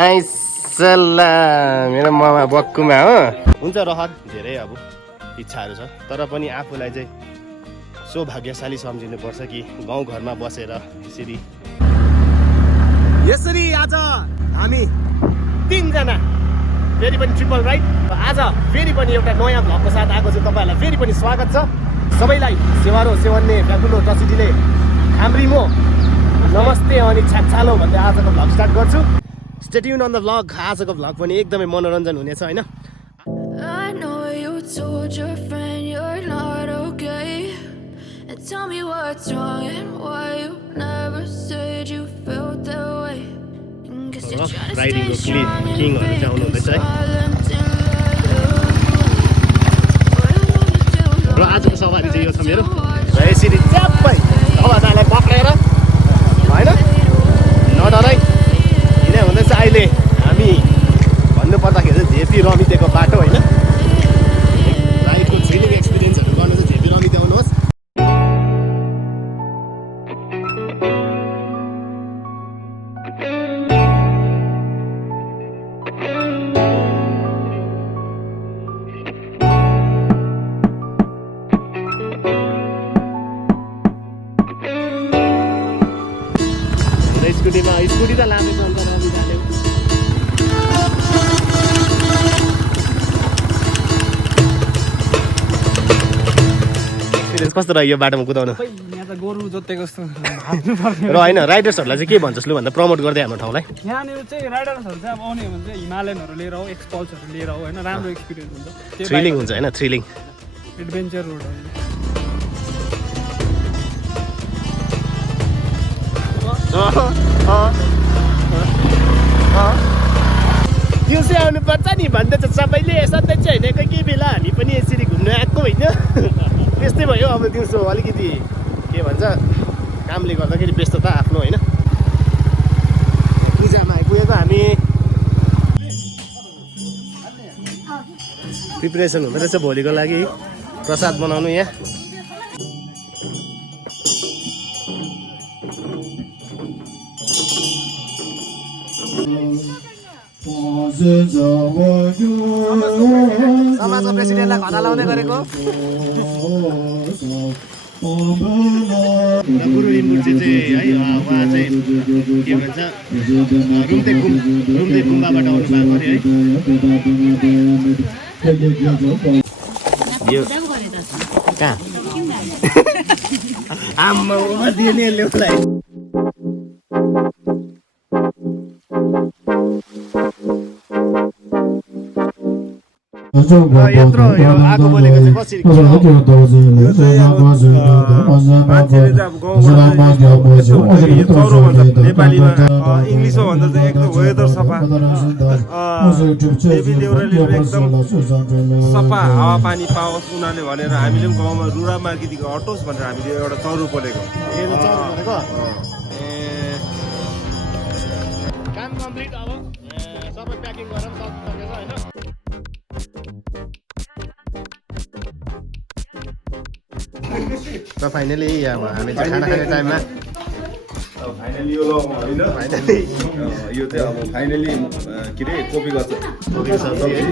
आइसल्ला मेरो मामा बक्कुमा हो हुन्छ रहत धेरै अब इच्छाहरू छ तर पनि आफूलाई चाहिँ सौभाग्यशाली सम्झिनुपर्छ कि गाउँघरमा बसेर यसरी आज हामी 3 जना फेरि पनि ट्रिपल राइड आज फेरि पनि एउटा नयाँ भ्लगको साथ आएको छु तपाईँहरूलाई फेरि पनि स्वागत छ सबैलाई सेवारो सेवन्ने फ्याकुलो टसिटीले खाम्रीमो नमस्ते अनि छाकछालो भन्दै आजको भ्लग स्टार्ट गर्छु stay tune on the vlog आजको भ्लग पनि एकदमै मनोरञ्जन हुनेछ हैन I know you told your friend you're not okay. And tell me what's wrong and why you never said you felt that way. Guess you're trying to stay strong and fake silent in love. र आजको सवारी चाहिँ यो छ मेरो र यसरी च्याप्पै हावादालाई पक्रेर हैन नडराइ किन हुँदैछ अहिले हामी भन्नुपर्दाखेरि झेपी रमितेको बाटो हैन राइडको थ्रिलिङ एक्सपिरियन्सहरू गर्न चाहिँ झेपी रमिते आउनुहोस् स्कुटी त लाँदैछ अन्त रवि जाने एक्सपिरियन्स कस्तो रह्यो यो बाटोमा कुदाउनु गोरु जोतेको जस्तो र होइन राइडर्सहरूलाई चाहिँ के भन्छस् लु भन्दा प्रमोट गर्दै हाम्रो ठाउँलाई यहाँनिर चाहिँ राइडर्सहरू चाहिँ अब आउने हो भने चाहिँ हिमालयनहरू लिएर आऊ एक्सपल्सहरू लिएर आऊ होइन राम्रो एक्सपिरियन्स हुन्छ थ्रिलिङ हुन्छ होइन थ्रिलिङ एडभेन्चर रोड हो त्यो चाहिँ आउनुपर्छ नि भन्दैछ सबैले सधैँ चाहिँ होइन कोही कोही बेला हामी पनि यसरी घुम्न आएको होइन त्यस्तै भयो अब दिउँसो अलिकति के भन्छ कामले गर्दाखेरि व्यस्तता आफ्नो होइन पूजामा आइपुगेको हामी प्रिपरेसन हुँदो रहेछ भोलिको लागि प्रसाद बनाउनु यहाँ समाजको प्रेसिडेन्टलाई खना लाउने गरेको गुरु इन्मुर्ची चाहिँ है उहाँ चाहिँ के भन्छ रुम्ते गुम्बाबाट आउनु भएको अरे है यो कहाँ आम्मा दिने ल्याउलाई यत्रो यो आगो बोलेको चाहिँ कसरी मान्छेले चाहिँ अब चौरो भन्छ नेपालीमा इङ्ग्लिसमा भन्दा चाहिँ एकदम वेदर सफा देवी देउरालीले एकदम सफा हावापानी पाओस् उनीहरूले भनेर हामीले पनि गाउँमा रुरा मार्केटदेखि हटोस् भनेर हामीले एउटा चौरो बोलेको काम कम्प्लिट अब सबै प्याकिङ गरेर सक्छ होइन र फाइनली अब हामी चाहिँ खाना खाने टाइममा फाइनली यो होइन फाइनली यो चाहिँ अब फाइनली के अरे कोपीको सब्जी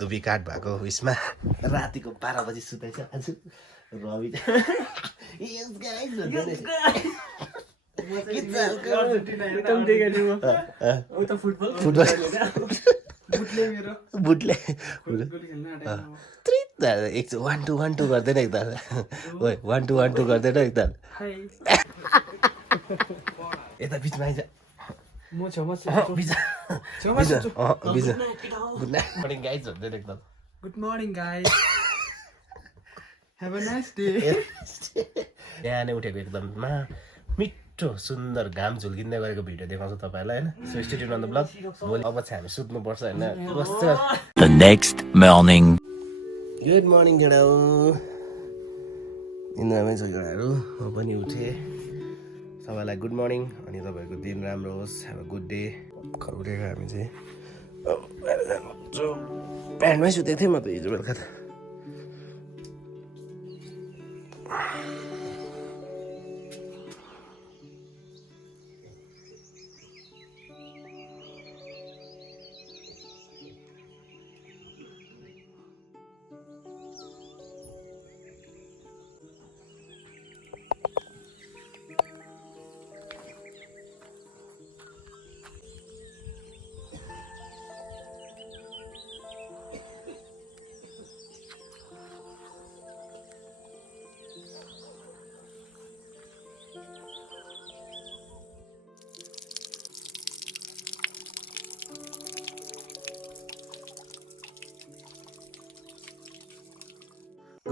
धुपी काट भएको उयसमा रातिको 12 बजी सुताइछ आज रवि बुटले 1 2 1 2 गर्दैन एकताल 1 2 1 2 गर्दैन एकताल यता बिचमा आइज म छेउमा गुड मर्निङ गाइज भन्दैन एकदम good morning guys have a nice day यहाँ नै उठेको एकदम मिठो सुन्दर घाम झुल्किँदै गरेको भिडियो देखाउँछु तपाईँहरूलाई होइन so stay tune on the blog भोलि अब चाहिँ हामी सुत्नुपर्छ होइन The next morning. Good morning केटा इन्द्रमै छ केटाहरू म पनि उठेँ सबैलाई गुड मर्निङ अनि तपाईँहरूको दिन राम्रो होस् हेभ अ गुड डे भर्खर उठेको हामी चाहिँ प्यान्टमै सुतेको थिएँ म त हिजो बेलुका त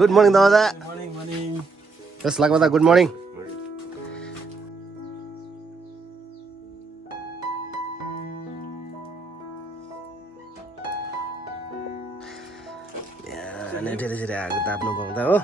गुड मर्निङ दादा मर्निङ जस लाग्दा गुड मर्निङ धेरै आगो ताप्नु पाउँदा हो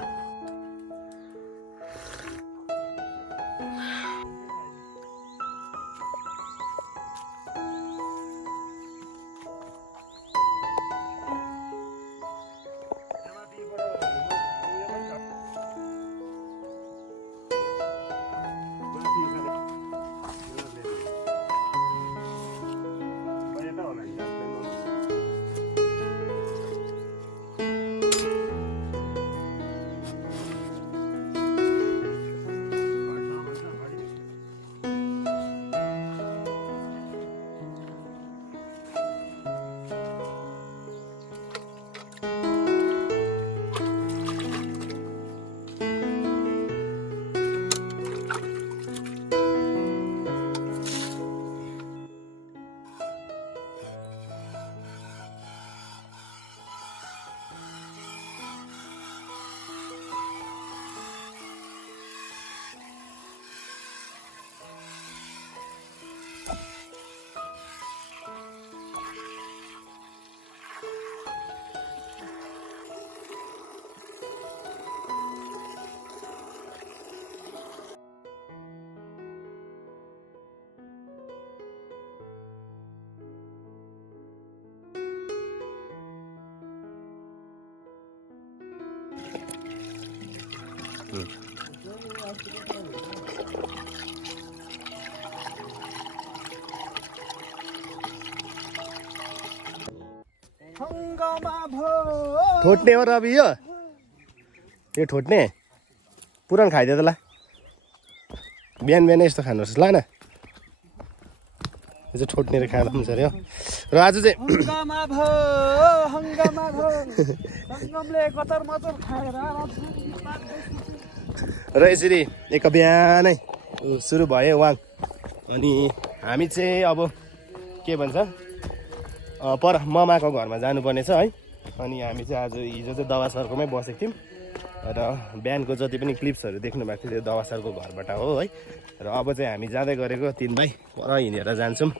ठोट्ने हो रवि यो ठोट्ने पुरान खाइदियो त ल बिहान बिहान यस्तो खानुहोस् ल न यो चाहिँ ठोट्ने खाँदा हुन्छ अरे हो र आज चाहिँ र यसरी एक बिहानै सुरु भयो वाङ अनि हामी चाहिँ अब के भन्छ पर ममाको घरमा जानुपर्ने छ है अनि हामी चाहिँ आज हिजो चाहिँ दवा सरकोमै बसेको थियौँ र बिहानको जति पनि क्लिप्सहरू देख्नु भएको थियो त्यो दवा सरको घरबाट हो है र अब चाहिँ हामी जाँदै गरेको 3 भाइ पर हिँडेर जान्छौँ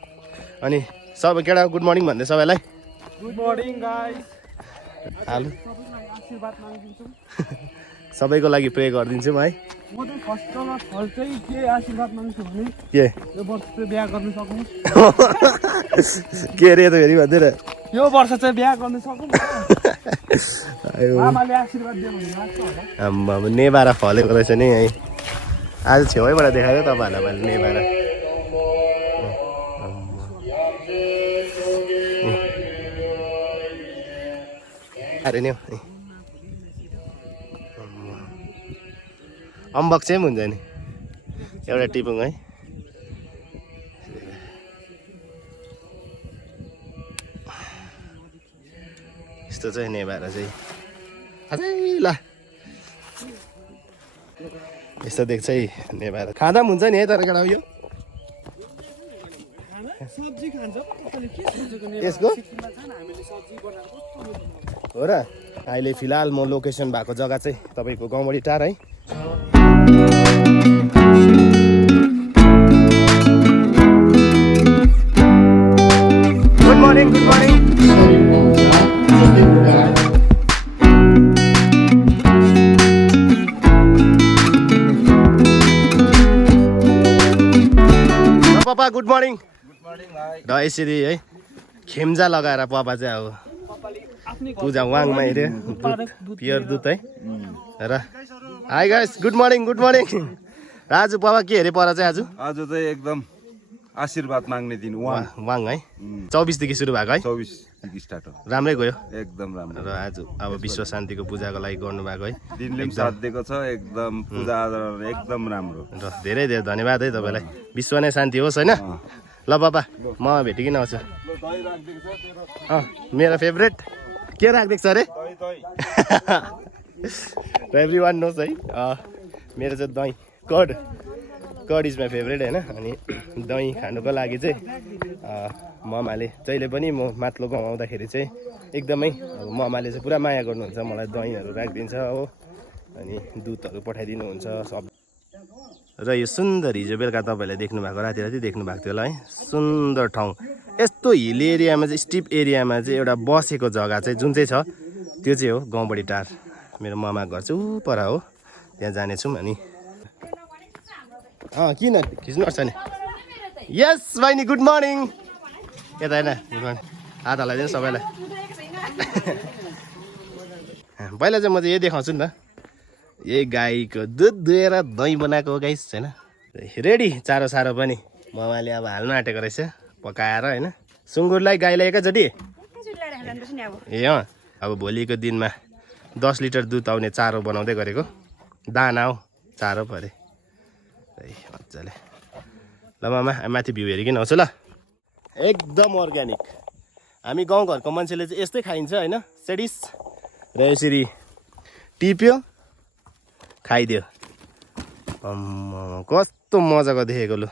अनि सबै केटा गुड मर्निङ भन्दै सबैलाई गुड मर्निङ गाइस हालो आशीर्वाद माग्दिन्छौँ सबैको लागि प्रे गरिदिन्छौँ है म चाहिँ फर्स्ट चाहिँ के आशीर्वाद माग्छु भने के यो वर्ष चाहिँ बिहा गर्न सक्नु के अरे त फेरि भन्दैन यो वर्ष चाहिँ बिहा गर्न सक्नु आमाले आशीर्वाद दियो भने लाग्छ होला अब नेबारा फलेको रहेछ नि है आज छेउैबाट देखायो तपाईँहरूलाई मैले नेबारा अरे नि अम्बक चाहिँ हुन्छ नि एउटा टिपुङ है यस्तो चाहिँ नेबारा चाहिँ अझै ल यस्तो देख्छ है नेबारा खाँदा पनि हुन्छ नि है तर केटा यो सब्जी खान्छ यसको हो र अहिले फिलहाल म लोकेसन भएको जग्गा चाहिँ तपाईँको गाउँबडी टार है गुड मर्निङ गुड मर्निङ पापा गुड मर्निङ र यसरी है खेम्जा लगाएर पापा चाहिँ अब पूजा वाङमा हेऱ्यो पियर दुध है र हाई गाइस गुड मर्निङ र आज पापा के हेरे पर चाहिँ आज चाहिँ एकदम आशीर्वाद माग्ने दिन वाङ है 24 देखि सुरु भएको है 24 देखि स्टार्ट हो राम्रै गयो एकदम राम्रो र आज अब विश्व शान्तिको पूजाको लागि गर्नुभएको है दिनले पनि साथ दिएको छ एकदम पूजा आजा एकदम राम्रो र धेरै धेरै धन्यवाद है तपाईँलाई विश्व नै शान्ति होस् होइन ल पापा म भेटिकन आउँछु मेरो फेभरेट के राखिदिएको छ अरे एभ्री वान नोस् है मेरो चाहिँ दही कर्ड इज माई फेभरेट होइन अनि दही खानुको लागि चाहिँ ममाले जहिले पनि म माथिल्लो गाउँ आउँदाखेरि चाहिँ एकदमै अब ममाले चाहिँ पुरा माया गर्नुहुन्छ मलाई दहीहरू राखिदिन्छ हो अनि दुधहरू पठाइदिनुहुन्छ सब। र यो सुन्दर हिजो बेलुका तपाईँहरूले देख्नु भएको राति राति देख्नु भएको थियो होला है, सुन्दर ठाउँ। यस्तो हिल एरियामा चाहिँ स्टिप एरियामा चाहिँ एउटा बसेको जग्गा चाहिँ जुन चाहिँ छ त्यो चाहिँ हो गाउँबडी टार। मेरो मामाको घर चाहिँ ऊ पर हो, त्यहाँ जानेछौँ। अनि किन खिच्नुपर्छ नि? यस बहिनी गुड मर्निङ। यता होइन गुड मर्निङ, हात हल्लाइदिनु सबैलाई। पहिला चाहिँ म चाहिँ यही देखाउँछु नि त, यही गाईको दुध दुहेर दही बनाएको हो गाइस होइन। रेडी चारो सारो पनि मामाले अब हाल्नु आँटेको रहेछ पकाएर होइन। सुँगुरलाई गाईलाई एकैचोटि ए अब भोलिको दिनमा 10 लिटर दुध आउने चारो बनाउँदै गरेको, दाना हो चारो परे मजाले। ल मामा माथि भ्यू हेरिकन आउँछु ल। एकदम अर्ग्यानिक। हामी गाउँघरको मान्छेले चाहिँ यस्तै खाइन्छ होइन, सेडिस र यसरी टिप्यो खाइदियो। कस्तो मजाको देखेको लु।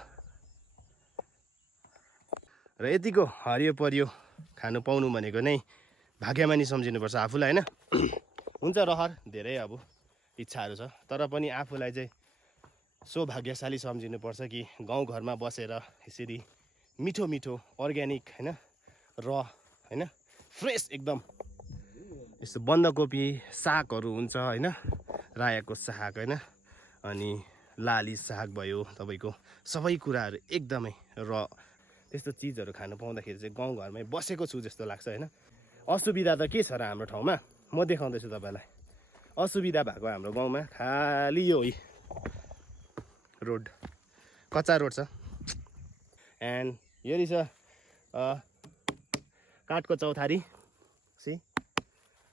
र यतिको हरियो परियो खानु पाउनु भनेको नै भाग्यमानी सम्झिनुपर्छ आफूलाई होइन। हुन्छ रहर धेरै अब इच्छाहरू छ, तर पनि आफूलाई चाहिँ सौभाग्यशाली सम्झिनुपर्छ कि गाउँघरमा बसेर यसरी मिठो मिठो अर्ग्यानिक होइन, र होइन फ्रेस एकदम यस्तो बन्दकोपी सागहरू हुन्छ होइन, रायोको साग होइन, अनि लाली साग भयो तपाईँको, सबै कुराहरू एकदमै र त्यस्तो चिजहरू खानु पाउँदाखेरि चाहिँ गाउँघरमै बसेको छु जस्तो लाग्छ होइन। असुविधा त के छ र हाम्रो ठाउँमा म देखाउँदैछु तपाईँलाई। असुविधा भएको हाम्रो गाउँमा खालि यो रोड, कच्चा रोड छ। एन्ड यो रहेछ काठको चौथारी सी।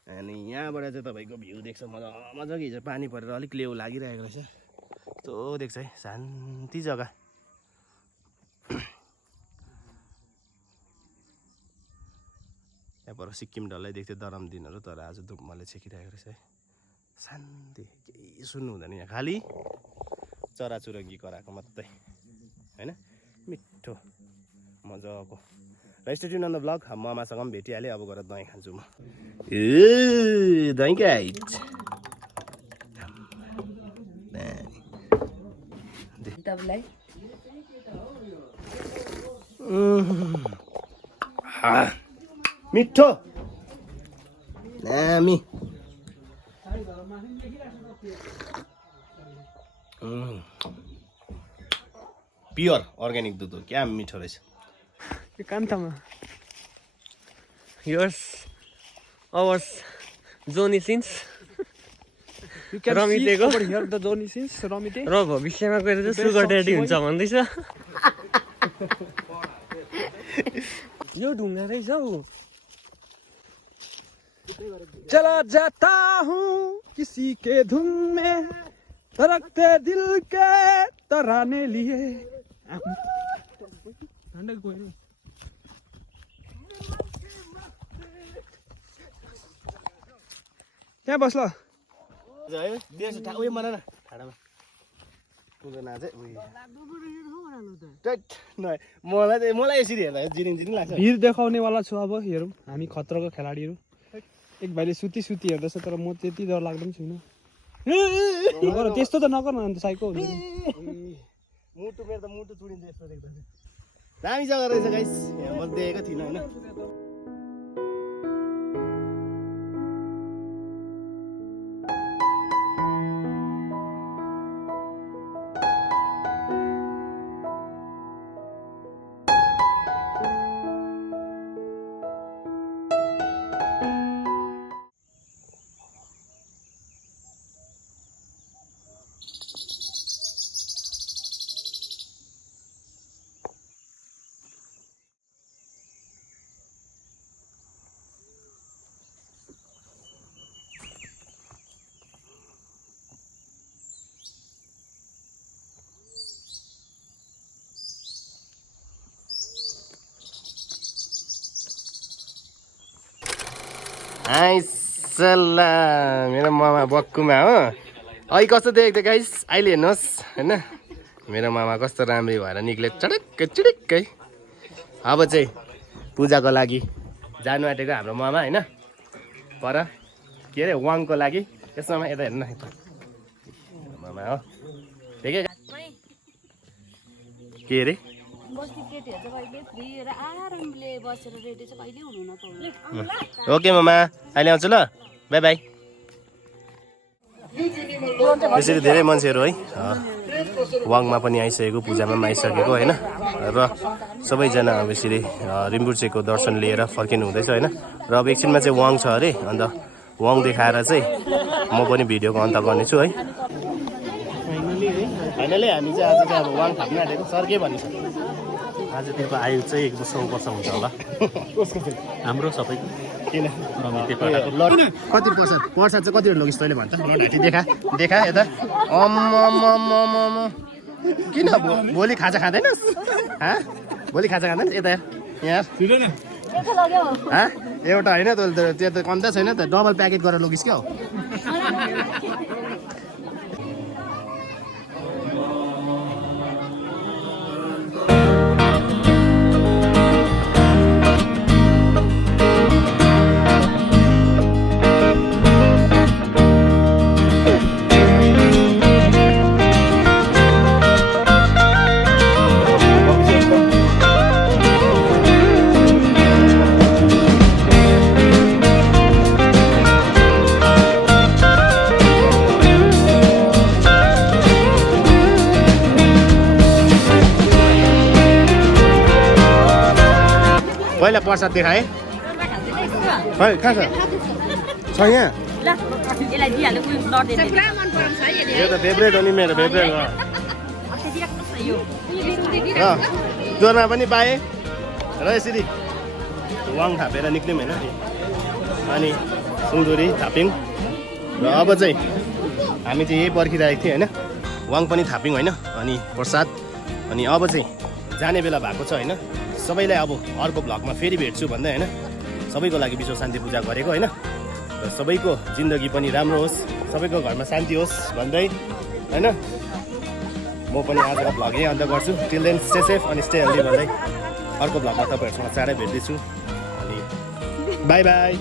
अनि यहाँबाट चाहिँ तपाईँको भ्यू देख्छ मजा मजाको। हिजो पानी परेर अलिक लेउ लागिरहेको रहेछ, त्यो देख्छ है, शान्ति जग्गा। यहाँ पर सिक्किम डल्लै देख्थ्यो दरम दिनहरू, तर आज धुम्मले छेकिरहेको रहेछ है। शान्ति, केही सुन्नु हुँदैन यहाँ, खालि चराचुरुङ्गी कराएको मात्रै होइन, मिठो मजाको। र stay tune on the blog. मामासँग पनि भेटिहालेँ, अब गएर दही खान्छु म। दही गाइट मिठो दामी। प्योर अर्ग्यानिक दुध हो, क्या मिठो रहेछ। यो कान्तामा yours ours जोनी सिन्स रमितेको here the जोनी सिन्स रमिते र भविष्यमा गएर चाहिँ सुगर ड्याडी हुन्छ भन्दैछ। यो ढुङ्गा रहेछ हौ। चला जाता हूँ किसी के धुन में, धड़कते दिल के तराने लिए। त्यहाँ बस ल। उयो मन न ठाडामा मलाई यसरी हेर्दा जिरिङ जिरिङ लाग्छ। भिर देखाउनेवाला छु अब हेरौँ हामी खतराको खेलाडीहरू। एक भाइले सुती सुती हेर्दैछ, तर म त्यति डर लाग्दै पनि छुइनँ। त्यस्तो त नगर न, अन्त साइको हुन्छ नि। मुटु मेरो त मुटु चुडिन्छ यस्तो देख्दा। दामी जग्गा रहेछ गाइस, यहाँ मैले देखेको थिइनँ होइन। आइसल्ला मेरो मामा बक्कुमा हो। अहिले कस्तो देखेको थियो गाइस, अहिले हेर्नुहोस् होइन मेरो मामा कस्तो राम्री भएर निक्ले चडक्कै चिडिक्कै। अब चाहिँ पूजाको लागि जानु आँटेको हाम्रो मामा होइन, पर के अरे वाङको लागि। यसमा यता हेर्नु न, हो देखे के अरे बस्ती केटीहरू चाहिँ कहिले फ्री र आरामले बसेर रेडी चाहिँ कहिले हुनु नपाउने ओके मामा अहिले आउँछु ल बाई बाई यसरी धेरै मान्छेहरू है वाङमा पनि आइसकेको पूजामा पनि आइसकेको होइन र सबैजना अब यसरी रिम्बुचेको दर्शन लिएर फर्किनु हुँदैछ होइन र अब एकछिनमा चाहिँ वाङ छ अरे अन्त वाङ देखाएर चाहिँ म पनि भिडियोको अन्त गर्नेछु है फाइनली हामी चाहिँ आज चाहिँ अब वाङ थाप्न आँटेको सर के भन्नु आज तिम्रो आयु चाहिँ 100 वर्ष हुन्छ होला हाम्रो सबै किन कति पर्छ चाहिँ कतिवटा लगिस् तैँले भन्छ ढाँटी देखा यता किन भोलि खाजा खाँदैनस् भोलि खाजा खाँदैनस् यता यहाँ एउटा होइन तैँले त्यो त कम्ता छैन त डबल प्याकेट गरेर लगिस् क्या हो पहिला प्रसाद देखाए खै कहाँ छ यहाँ यो त फेभरेट हो नि मेरो फेभरेट हो जोरमा पनि पाएँ र यसरी वाङ थापेर निक्ल्यौँ होइन अनि सुन्दुरी थाप्यौँ र अब चाहिँ हामी चाहिँ यही पर्खिरहेको थियौँ होइन वाङ पनि थाप्यौँ होइन अनि प्रसाद अनि अब चाहिँ जाने बेला भएको छ होइन सबैलाई अब अर्को भ्लगमा फेरि भेट्छु भन्दै होइन सबैको लागि विश्व शान्ति पूजा गरेको होइन र सबैको जिन्दगी पनि राम्रो होस् सबैको घरमा शान्ति होस् भन्दै होइन म पनि आजको भ्लग यही अन्त गर्छु टिल देन स्टे सेफ अनि स्टे हेल्दी भन्दै अर्को भ्लगमा तपाईँहरूसँग चाँडै भेट्दैछु अनि बाई बाई